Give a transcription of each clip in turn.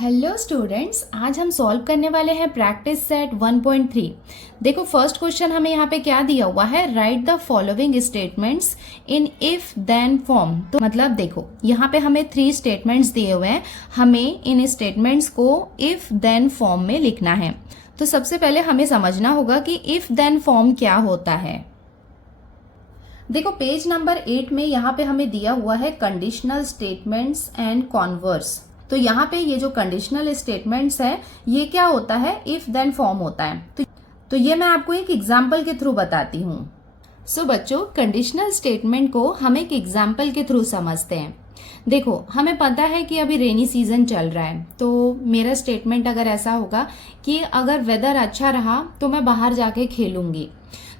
Hello students, आज हम solve करने वाले हैं प्रैक्टिस सेट 1.3। देखो फर्स्ट क्वेश्चन हमें यहाँ पे क्या दिया हुआ है, write the following statements in if then form. तो मतलब देखो यहाँ पे हमें 3 स्टेटमेंट्स दिए हुए हैं, हमें इन स्टेटमेंट्स को इफ देन फॉर्म में लिखना है। तो सबसे पहले हमें समझना होगा कि इफ देन फॉर्म क्या होता है। देखो पेज नंबर 8 में यहाँ पे हमें दिया हुआ है कंडीशनल स्टेटमेंट्स एंड कॉन्वर्स। तो यहाँ पे ये जो कंडीशनल स्टेटमेंट्स है ये क्या होता है, इफ देन फॉर्म होता है। तो ये मैं आपको एक एग्जाम्पल के थ्रू बताती हूँ। सो बच्चों, कंडीशनल स्टेटमेंट को हम एक एग्जाम्पल के थ्रू समझते हैं। देखो हमें पता है कि अभी रेनी सीजन चल रहा है, तो मेरा स्टेटमेंट अगर ऐसा होगा कि अगर वेदर अच्छा रहा तो मैं बाहर जाके खेलूंगी,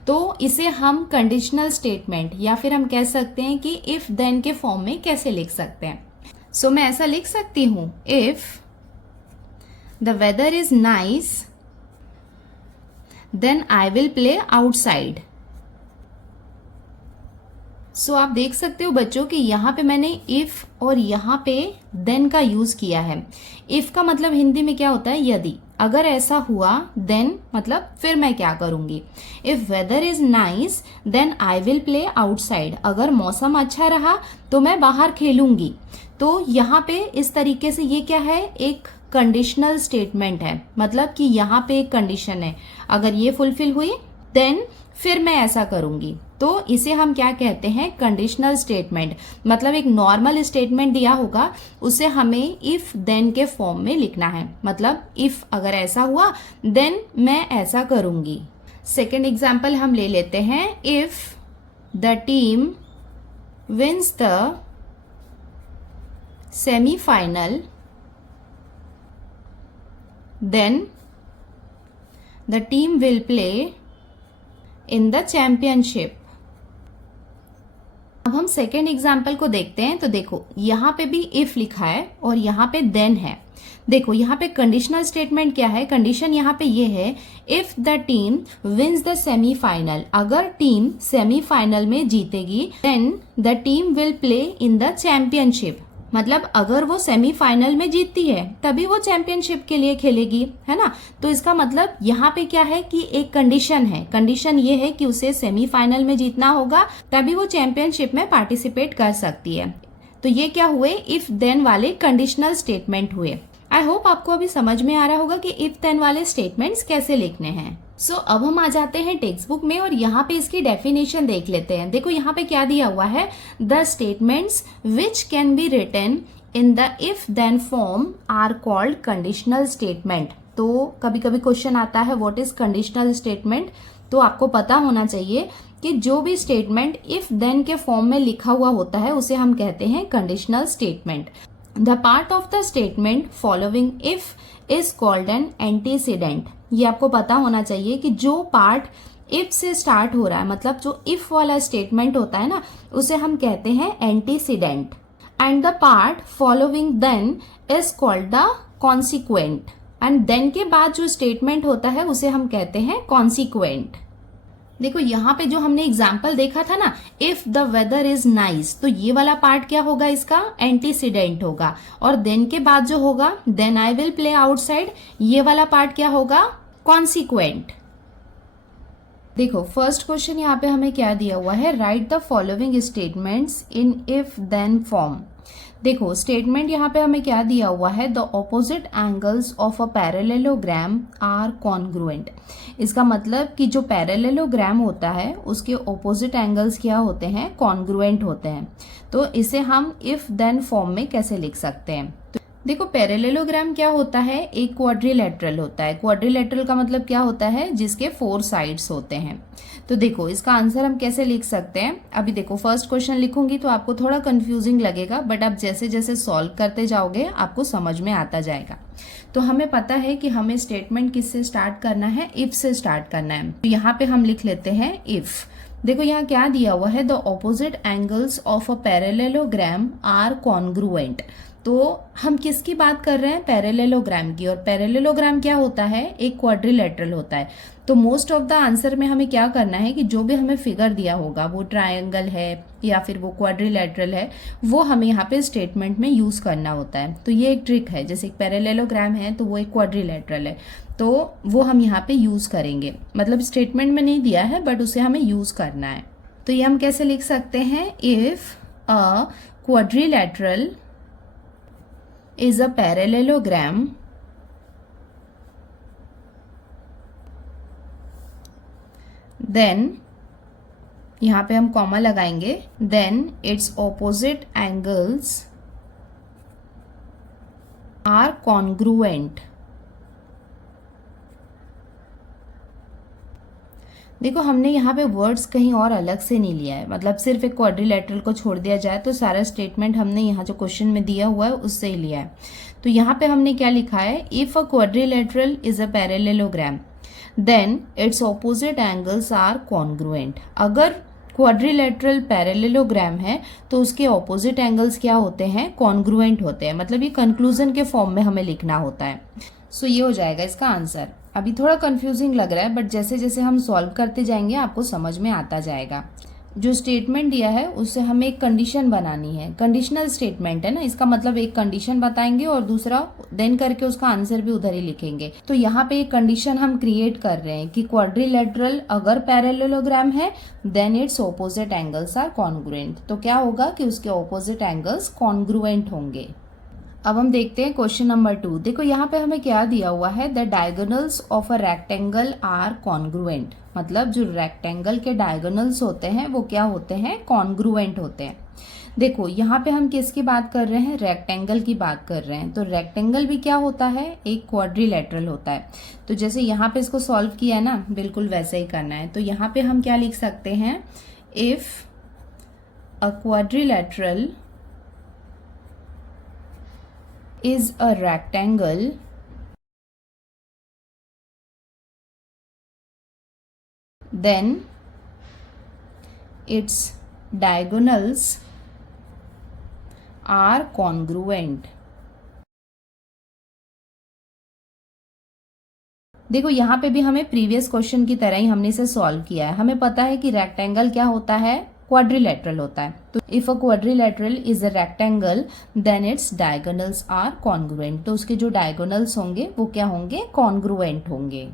तो इसे हम कंडीशनल स्टेटमेंट या फिर हम कह सकते हैं कि इफ देन के फॉर्म में कैसे लिख सकते हैं। सो मैं ऐसा लिख सकती हूं, if the weather is nice then I will play outside. So आप देख सकते हो बच्चों कि यहाँ पे मैंने इफ और यहाँ पे देन का यूज किया है। इफ का मतलब हिंदी में क्या होता है, यदि, अगर ऐसा हुआ देन मतलब फिर मैं क्या करूंगी। If weather is nice then I will play outside, अगर मौसम अच्छा रहा तो मैं बाहर खेलूंगी। तो यहाँ पे इस तरीके से ये क्या है, एक कंडीशनल स्टेटमेंट है, मतलब कि यहाँ पे एक कंडीशन है, अगर ये फुलफिल हुई देन फिर मैं ऐसा करूंगी। तो इसे हम क्या कहते हैं, कंडीशनल स्टेटमेंट। मतलब एक नॉर्मल स्टेटमेंट दिया होगा उसे हमें इफ देन के फॉर्म में लिखना है, मतलब इफ अगर ऐसा हुआ देन मैं ऐसा करूंगी। सेकेंड एग्जाम्पल हम ले लेते हैं, if the team wins the semi-final then the team will play in the championship। अब हम सेकेंड एग्जाम्पल को देखते हैं। तो देखो यहाँ पे भी इफ लिखा है और यहाँ पे देन है। देखो यहाँ पे कंडीशनल स्टेटमेंट क्या है, कंडीशन यहाँ पे ये है, if the team wins the semifinal, अगर टीम सेमीफाइनल में जीतेगी then the team will play in the championship, मतलब अगर वो सेमीफाइनल में जीतती है तभी वो चैंपियनशिप के लिए खेलेगी, है ना। तो इसका मतलब यहाँ पे क्या है कि एक कंडीशन है, कंडीशन ये है कि उसे सेमीफाइनल में जीतना होगा तभी वो चैंपियनशिप में पार्टिसिपेट कर सकती है। तो ये क्या हुए, इफ देन वाले कंडीशनल स्टेटमेंट हुए। आई होप आपको अभी समझ में आ रहा होगा कि इफ देन वाले स्टेटमेंट्स कैसे लिखने हैं। सो अब हम आ जाते हैं टेक्स्ट बुक में और यहाँ पे इसकी डेफिनेशन देख लेते हैं। देखो यहाँ पे क्या दिया हुआ है, the statements which can be written in the if then form are called conditional statement. तो कभी कभी क्वेश्चन आता है व्हाट इज कंडीशनल स्टेटमेंट, तो आपको पता होना चाहिए कि जो भी स्टेटमेंट इफ देन के फॉर्म में लिखा हुआ होता है उसे हम कहते हैं conditional statement. The part of the statement following if is called an antecedent. ये आपको पता होना चाहिए कि जो पार्ट इफ से स्टार्ट हो रहा है, मतलब जो इफ वाला स्टेटमेंट होता है ना, उसे हम कहते हैं antecedent. And the part following then is called the consequent. And then के बाद जो स्टेटमेंट होता है उसे हम कहते हैं कॉन्सिक्वेंट। देखो यहाँ पे जो हमने एग्जाम्पल देखा था ना, if the weather is nice, तो ये वाला पार्ट क्या होगा, इसका एंटीसीडेंट होगा। और देन के बाद जो होगा, then I will play outside, ये वाला पार्ट क्या होगा, कॉन्सिक्वेंट। देखो फर्स्ट क्वेश्चन यहाँ पे हमें क्या दिया हुआ है, write the following statements in if then form. देखो स्टेटमेंट यहाँ पे हमें क्या दिया हुआ है, the opposite angles of a parallelogram are congruent. इसका मतलब कि जो पैरेललोग्राम होता है उसके ऑपोजिट एंगल्स क्या होते हैं, कॉन्ग्रुएंट होते हैं। तो इसे हम इफ देन फॉर्म में कैसे लिख सकते हैं। तो देखो पैरेललोग्राम क्या होता है, एक क्वाड्रिलेटरल होता है। क्वाड्रिलेटरल का मतलब क्या होता है, जिसके 4 साइड्स होते हैं। तो देखो इसका आंसर हम कैसे लिख सकते हैं। अभी देखो फर्स्ट क्वेश्चन लिखूंगी तो आपको थोड़ा कंफ्यूजिंग लगेगा, बट आप जैसे जैसे सॉल्व करते जाओगे आपको समझ में आता जाएगा। तो हमें पता है कि हमें स्टेटमेंट किससे स्टार्ट करना है, इफ से स्टार्ट करना है। तो यहाँ पे हम लिख लेते हैं इफ। देखो यहाँ क्या दिया हुआ है, the opposite angles of a parallelogram are congruent. तो हम किसकी बात कर रहे हैं, पैरेललोग्राम की। और पैरेललोग्राम क्या होता है, एक क्वाड्रिलेटरल होता है। तो मोस्ट ऑफ द आंसर में हमें क्या करना है कि जो भी हमें फिगर दिया होगा, वो ट्रायंगल है या फिर वो क्वाड्रिलेटरल है, वो हमें यहाँ पे स्टेटमेंट में यूज़ करना होता है। तो ये एक ट्रिक है, जैसे एक पैरेललोग्राम है तो वो एक क्वाड्रिलेटरल है, तो वो हम यहाँ पे यूज़ करेंगे। मतलब स्टेटमेंट में नहीं दिया है बट उसे हमें यूज़ करना है। तो ये हम कैसे लिख सकते हैं, if a quadrilateral is a parallelogram then, यहाँ पे हम कॉमा लगाएंगे, then its opposite angles are congruent. देखो हमने यहाँ पे वर्ड्स कहीं और अलग से नहीं लिया है, मतलब सिर्फ एक क्वाड्रिलेटरल को छोड़ दिया जाए तो सारा स्टेटमेंट हमने यहाँ जो क्वेश्चन में दिया हुआ है उससे ही लिया है। तो यहाँ पे हमने क्या लिखा है, if a quadrilateral is a parallelogram then its opposite angles are congruent. अगर क्वाड्रिलेटरल पैरेललोग्राम है तो उसके ऑपोजिट एंगल्स क्या होते हैं, कॉन्ग्रुएंट होते हैं। मतलब ये कंक्लूजन के फॉर्म में हमें लिखना होता है। सो ये हो जाएगा इसका आंसर। अभी थोड़ा कंफ्यूजिंग लग रहा है बट जैसे जैसे हम सॉल्व करते जाएंगे आपको समझ में आता जाएगा। जो स्टेटमेंट दिया है उससे हमें एक कंडीशन बनानी है, कंडीशनल स्टेटमेंट है ना, इसका मतलब एक कंडीशन बताएंगे और दूसरा देन करके उसका आंसर भी उधर ही लिखेंगे। तो यहाँ पे एक कंडीशन हम क्रिएट कर रहे हैं कि क्वाड्रिलेटरल अगर पैरेललोग्राम है then its opposite angles are congruent. तो क्या होगा कि उसके ऑपोजिट एंगल्स कॉन्ग्रुएंट होंगे। अब हम देखते हैं क्वेश्चन नंबर 2। देखो यहाँ पे हमें क्या दिया हुआ है, the diagonals of a rectangle are congruent. मतलब जो रेक्टेंगल के डायगोनल्स होते हैं वो क्या होते हैं, कॉन्ग्रुएंट होते हैं। देखो यहाँ पे हम किसकी बात कर रहे हैं, रेक्टेंगल की बात कर रहे हैं। तो रेक्टेंगल भी क्या होता है, एक क्वाड्रिलेटरल होता है। तो जैसे यहाँ पे इसको सॉल्व किया है ना, बिल्कुल वैसे ही करना है। तो यहाँ पे हम क्या लिख सकते हैं, if a quadrilateral is a rectangle then its diagonals are congruent। देखो यहाँ पे भी हमें प्रीवियस क्वेश्चन की तरह ही हमने इसे सॉल्व किया है। हमें पता है कि रेक्टेंगल क्या होता है, क्वाड्रिलेटरल होता है। तो if a quadrilateral is a rectangle then its diagonals are congruent. तो उसके जो डायगोनल्स होंगे वो क्या होंगे, कॉन्ग्रुएंट होंगे।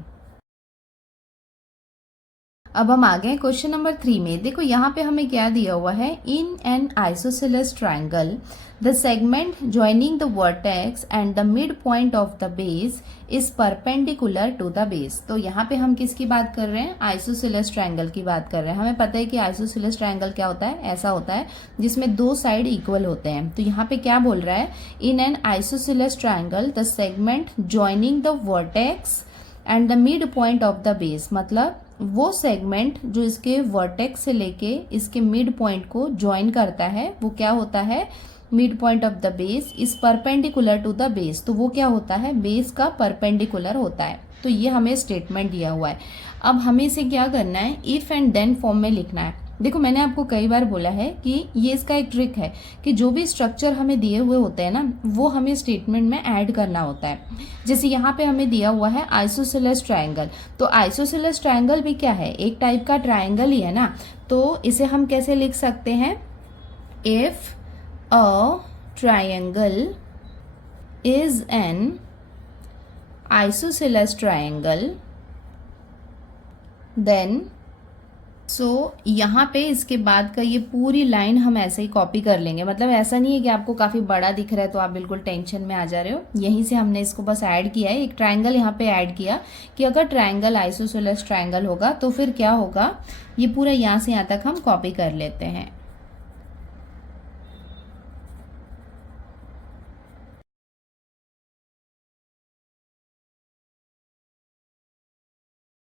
अब हम आ गए क्वेश्चन नंबर 3 में। देखो यहाँ पे हमें क्या दिया हुआ है, in an isosceles triangle the segment joining the vertex and the mid point of the base is perpendicular to the base. तो यहाँ पे हम किसकी बात कर रहे हैं, आइसोसेलेस ट्राइंगल की बात कर रहे हैं। हमें पता है कि आइसोसेलेस ट्राइंगल क्या होता है, ऐसा होता है जिसमें दो साइड इक्वल होते हैं। तो यहाँ पे क्या बोल रहा है, in an isosceles triangle the segment joining the vertex and the mid point of the base. मतलब वो सेगमेंट जो इसके वर्टेक्स से लेके इसके मिड पॉइंट को ज्वाइन करता है वो क्या होता है, mid point of the base is perpendicular to the base. तो वो क्या होता है, बेस का परपेंडिकुलर होता है। तो ये हमें स्टेटमेंट दिया हुआ है। अब हमें इसे क्या करना है, इफ एंड देन फॉर्म में लिखना है। देखो मैंने आपको कई बार बोला है कि ये इसका एक ट्रिक है कि जो भी स्ट्रक्चर हमें दिए हुए होते हैं ना वो हमें स्टेटमेंट में ऐड करना होता है। जैसे यहाँ पे हमें दिया हुआ है आइसोसेलेस ट्रायंगल। तो आइसोसेलेस ट्रायंगल भी क्या है, एक टाइप का ट्रायंगल ही है ना। तो इसे हम कैसे लिख सकते हैं, if a triangle is an isosceles triangle then. So यहाँ पे इसके बाद का ये पूरी लाइन हम ऐसे ही कॉपी कर लेंगे। मतलब ऐसा नहीं है कि आपको काफ़ी बड़ा दिख रहा है तो आप बिल्कुल टेंशन में आ जा रहे हो। यहीं से हमने इसको बस ऐड किया है, एक ट्रायंगल यहाँ पे ऐड किया कि अगर ट्रायंगल आइसोसेलेस ट्रायंगल होगा तो फिर क्या होगा, ये पूरा यहाँ से यहाँ तक हम कॉपी कर लेते हैं।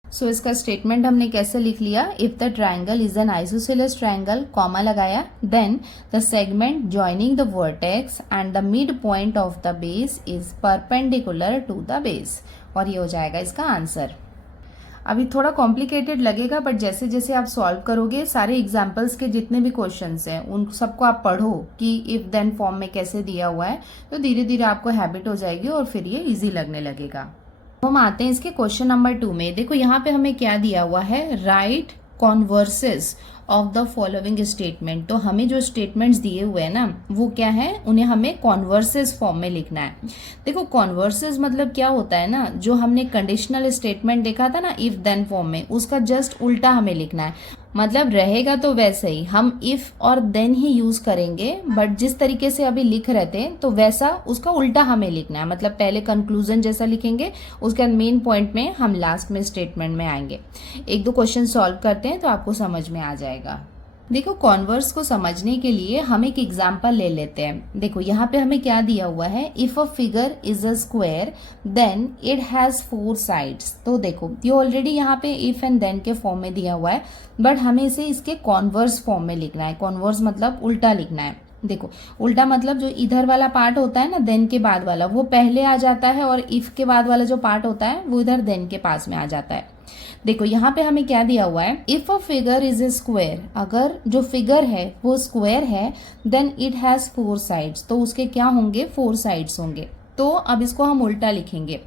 सो इसका स्टेटमेंट हमने कैसे लिख लिया, if the triangle is an isosceles triangle, comma लगाया, then the segment joining the vertex and the mid point of the base is perpendicular to the base, और ये हो जाएगा इसका आंसर। अभी थोड़ा कॉम्प्लिकेटेड लगेगा बट जैसे जैसे आप सॉल्व करोगे सारे एग्जाम्पल्स के जितने भी क्वेश्चंस हैं उन सबको आप पढ़ो कि इफ देन फॉर्म में कैसे दिया हुआ है, तो धीरे धीरे आपको हैबिट हो जाएगी और फिर ये इजी लगने लगेगा। हम आते हैं इसके क्वेश्चन नंबर 2 में। देखो यहाँ पे हमें क्या दिया हुआ है, write converses of the following statement. तो हमें जो स्टेटमेंट्स दिए हुए हैं ना वो क्या है, उन्हें हमें कॉन्वर्सेस फॉर्म में लिखना है। देखो कॉन्वर्सेस मतलब क्या होता है ना, जो हमने कंडीशनल स्टेटमेंट देखा था ना इफ देन फॉर्म में, उसका जस्ट उल्टा हमें लिखना है। मतलब रहेगा तो वैसे ही, हम इफ और देन ही यूज करेंगे, बट जिस तरीके से अभी लिख रहे थे तो वैसा उसका उल्टा हमें लिखना है। मतलब पहले कंक्लूजन जैसा लिखेंगे, उसके बाद मेन पॉइंट में हम लास्ट में स्टेटमेंट में आएंगे। एक दो क्वेश्चन सॉल्व करते हैं तो आपको समझ में आ जाएगा। देखो कॉन्वर्स को समझने के लिए हम एक एग्जाम्पल ले लेते हैं। देखो यहाँ पे हमें क्या दिया हुआ है, if a figure is a square then it has 4 sides. तो देखो ये ऑलरेडी यहाँ पे इफ एंड देन के फॉर्म में दिया हुआ है, बट हमें इसे इसके कॉन्वर्स फॉर्म में लिखना है। कॉन्वर्स मतलब उल्टा लिखना है। देखो उल्टा मतलब जो इधर वाला पार्ट होता है ना देन के बाद वाला, वो पहले आ जाता है, और इफ के बाद वाला जो पार्ट होता है वो इधर देन के पास में आ जाता है। देखो यहाँ पे हमें क्या दिया हुआ है, if a figure is a square, अगर जो फिगर है वो स्क्वायर है, देन इट हैज 4 साइड्स, तो उसके क्या होंगे, 4 साइड्स होंगे। तो अब इसको हम उल्टा लिखेंगे।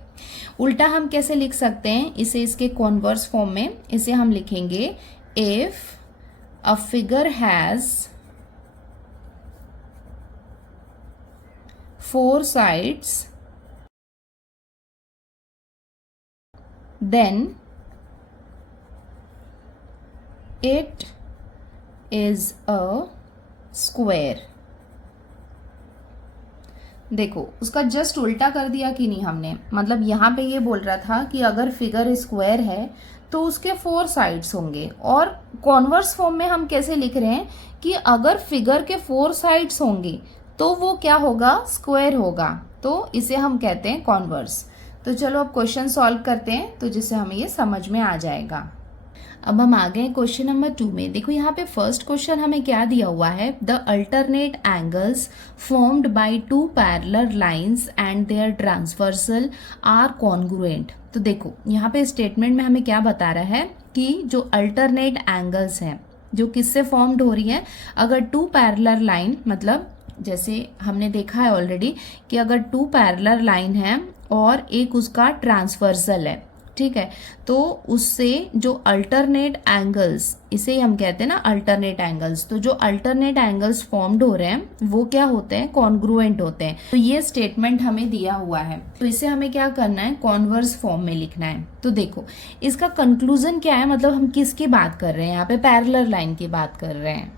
उल्टा हम कैसे लिख सकते हैं इसे, इसके कॉन्वर्स फॉर्म में इसे हम लिखेंगे, if a figure has 4 sides then it is a square। देखो उसका जस्ट उल्टा कर दिया कि नहीं हमने। मतलब यहाँ पे ये बोल रहा था कि अगर फिगर स्क्वायर है तो उसके 4 साइड्स होंगे, और कॉन्वर्स फॉर्म में हम कैसे लिख रहे हैं कि अगर फिगर के 4 साइड्स होंगे तो वो क्या होगा, स्क्वायर होगा। तो इसे हम कहते हैं कॉन्वर्स। तो चलो अब क्वेश्चन सॉल्व करते हैं तो जिससे हमें ये समझ में आ जाएगा। अब हम आ गए क्वेश्चन नंबर 2 में। देखो यहाँ पे फर्स्ट क्वेश्चन हमें क्या दिया हुआ है, the alternate angles formed by 2 parallel lines and their transversal are congruent. तो देखो यहाँ पे स्टेटमेंट में हमें क्या बता रहा है कि जो अल्टरनेट एंगल्स हैं जो किससे फॉर्म्ड हो रही है, अगर 2 पैरेलल लाइन, मतलब जैसे हमने देखा है ऑलरेडी कि अगर 2 पैरेलल लाइन है और एक उसका ट्रांसवर्सल है, ठीक है, तो उससे जो अल्टरनेट एंगल्स, इसे हम कहते हैं ना अल्टरनेट एंगल्स, तो जो अल्टरनेट एंगल्स फॉर्म्ड हो रहे हैं वो क्या होते हैं, कॉन्ग्रुएंट होते हैं। तो ये स्टेटमेंट हमें दिया हुआ है, तो इसे हमें क्या करना है, कॉन्वर्स फॉर्म में लिखना है। तो देखो इसका कंक्लूजन क्या है, मतलब हम किसकी बात कर रहे हैं, यहाँ पे पैरेलल लाइन की बात कर रहे हैं।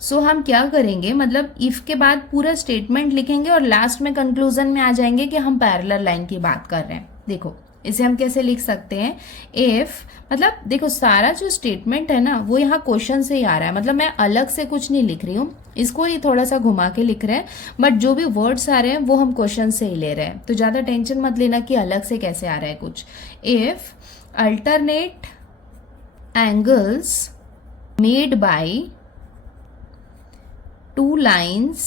सो हम क्या करेंगे, मतलब इफ के बाद पूरा स्टेटमेंट लिखेंगे और लास्ट में कंक्लूजन में आ जाएंगे कि हम पैरेलल लाइन की बात कर रहे हैं। देखो इसे हम कैसे लिख सकते हैं, इफ, मतलब देखो सारा जो स्टेटमेंट है ना वो यहाँ क्वेश्चन से ही आ रहा है, मतलब मैं अलग से कुछ नहीं लिख रही हूँ, इसको ही थोड़ा सा घुमा के लिख रहे हैं, बट जो भी वर्ड्स आ रहे हैं वो हम क्वेश्चन से ही ले रहे हैं। तो ज़्यादा टेंशन मत लेना कि अलग से कैसे आ रहा है कुछ। If alternate angles made by 2 lines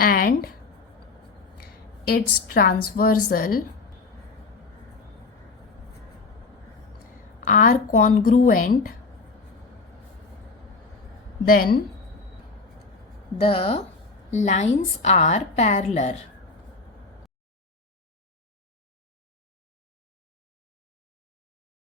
and its transversal are congruent, then the lines are parallel।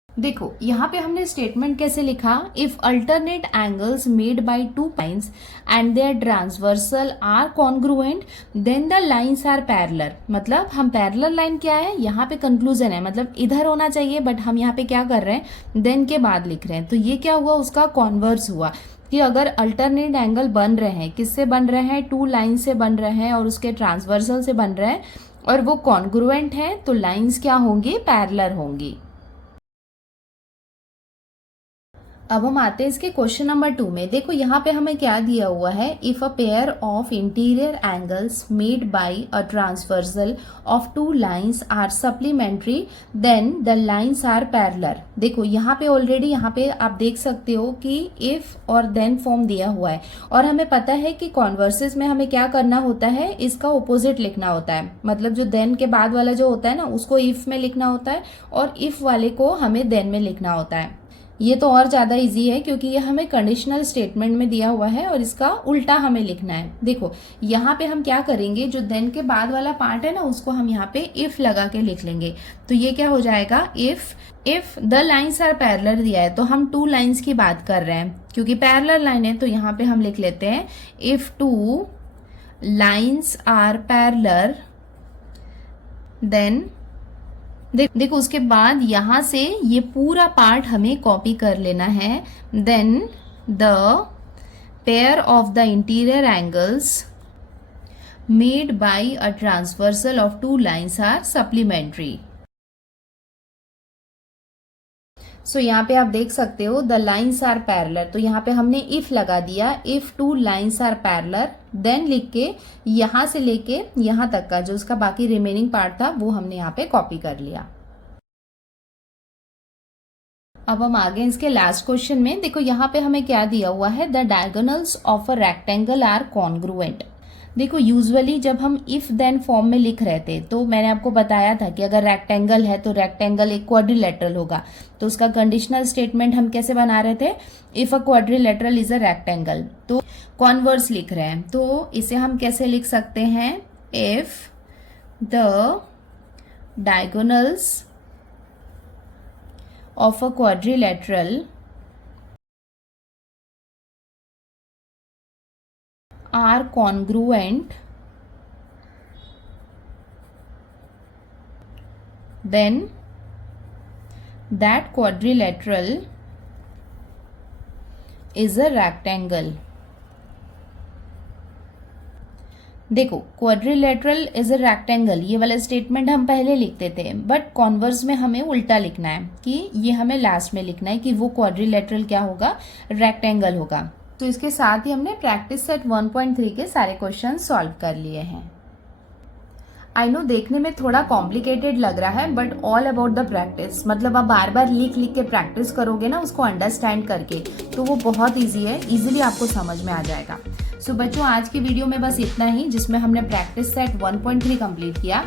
देखो यहाँ पे हमने स्टेटमेंट कैसे लिखा, if alternate angles made by 2 lines and their transversal are congruent then the lines are parallel. मतलब हम parallel line क्या है, यहाँ पे कंक्लूजन है, मतलब इधर होना चाहिए, बट हम यहाँ पे क्या कर रहे हैं, देन के बाद लिख रहे हैं। तो ये क्या हुआ, उसका कॉन्वर्स हुआ कि अगर अल्टरनेट एंगल बन रहे हैं, किससे बन रहे हैं, 2 लाइन से बन रहे हैं और उसके ट्रांसवर्सल से बन रहे हैं, और वो कॉन्ग्रुएंट है, तो लाइन्स क्या होंगी, पैरेलल होंगी। अब हम आते हैं इसके क्वेश्चन नंबर 2 में। देखो यहाँ पे हमें क्या दिया हुआ है, if a pair of interior angles made by a transversal of 2 lines are supplementary then the lines are parallel. देखो यहाँ पे ऑलरेडी यहाँ पे आप देख सकते हो कि इफ और देन फॉर्म दिया हुआ है, और हमें पता है कि कॉन्वर्सेस में हमें क्या करना होता है, इसका ऑपोजिट लिखना होता है। मतलब जो देन के बाद वाला जो होता है ना उसको इफ में लिखना होता है, और इफ वाले को हमें देन में लिखना होता है। ये तो और ज़्यादा इजी है क्योंकि ये हमें कंडीशनल स्टेटमेंट में दिया हुआ है और इसका उल्टा हमें लिखना है। देखो यहाँ पे हम क्या करेंगे, जो देन के बाद वाला पार्ट है ना उसको हम यहाँ पे इफ लगा के लिख लेंगे। तो ये क्या हो जाएगा, if the lines are parallel दिया है तो हम 2 लाइन्स की बात कर रहे हैं, क्योंकि पैरेलल लाइन है तो यहाँ पे हम लिख लेते हैं if 2 lines are parallel then देखो उसके बाद यहां से ये पूरा पार्ट हमें कॉपी कर लेना है। Then the pair of the interior angles made by a transversal of 2 lines are supplementary. So यहाँ पे आप देख सकते हो द लाइन्स आर पैरेलल, तो यहाँ पे हमने इफ लगा दिया, if 2 lines are parallel, then लिख के यहां से लेके यहां तक का जो उसका बाकी रिमेनिंग पार्ट था वो हमने यहाँ पे कॉपी कर लिया। अब हम आगे इसके लास्ट क्वेश्चन में, देखो यहाँ पे हमें क्या दिया हुआ है, the diagonals of a rectangle are congruent. देखो यूजुअली जब हम इफ देन फॉर्म में लिख रहे थे तो मैंने आपको बताया था कि अगर रेक्टेंगल है तो रेक्टेंगल एक क्वाड्रिलेटरल होगा, तो उसका कंडीशनल स्टेटमेंट हम कैसे बना रहे थे, if a quadrilateral is a rectangle, तो कॉन्वर्स लिख रहे हैं। तो इसे हम कैसे लिख सकते हैं, if the diagonals of a quadrilateral are congruent, then that quadrilateral is a rectangle। देखो क्वाड्रिलेटरल इज अ रेक्टेंगल, ये वाला स्टेटमेंट हम पहले लिखते थे, बट कॉन्वर्स में हमें उल्टा लिखना है कि ये हमें लास्ट में लिखना है कि वो क्वाड्रिलेटरल क्या होगा, रेक्टेंगल होगा। तो इसके साथ ही हमने प्रैक्टिस सेट 1.3 के सारे क्वेश्चन सॉल्व कर लिए हैं। आई नो देखने में थोड़ा कॉम्प्लिकेटेड लग रहा है, but all about the practice, मतलब आप बार बार लिख लिख के प्रैक्टिस करोगे ना उसको अंडरस्टैंड करके, तो वो बहुत ईजी है, इजीली आपको समझ में आ जाएगा। सो बच्चों आज की वीडियो में बस इतना ही, जिसमें हमने प्रैक्टिस सेट 1.3 कंप्लीट किया।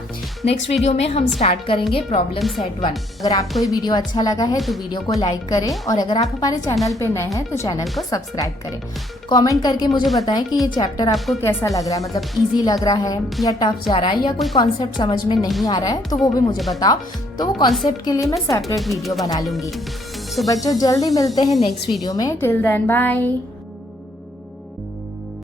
नेक्स्ट वीडियो में हम स्टार्ट करेंगे प्रॉब्लम सेट 1। अगर आपको ये वीडियो अच्छा लगा है तो वीडियो को लाइक करें, और अगर आप हमारे चैनल पे नए हैं तो चैनल को सब्सक्राइब करें। कमेंट करके मुझे बताएं कि ये चैप्टर आपको कैसा लग रहा है, मतलब ईजी लग रहा है या टफ जा रहा है या कोई कॉन्सेप्ट समझ में नहीं आ रहा है, तो वो भी मुझे बताओ, तो वो कॉन्सेप्ट के लिए मैं सेपरेट वीडियो बना लूंगी। सो बच्चों जल्दी मिलते हैं नेक्स्ट वीडियो में, टिल देन बाय।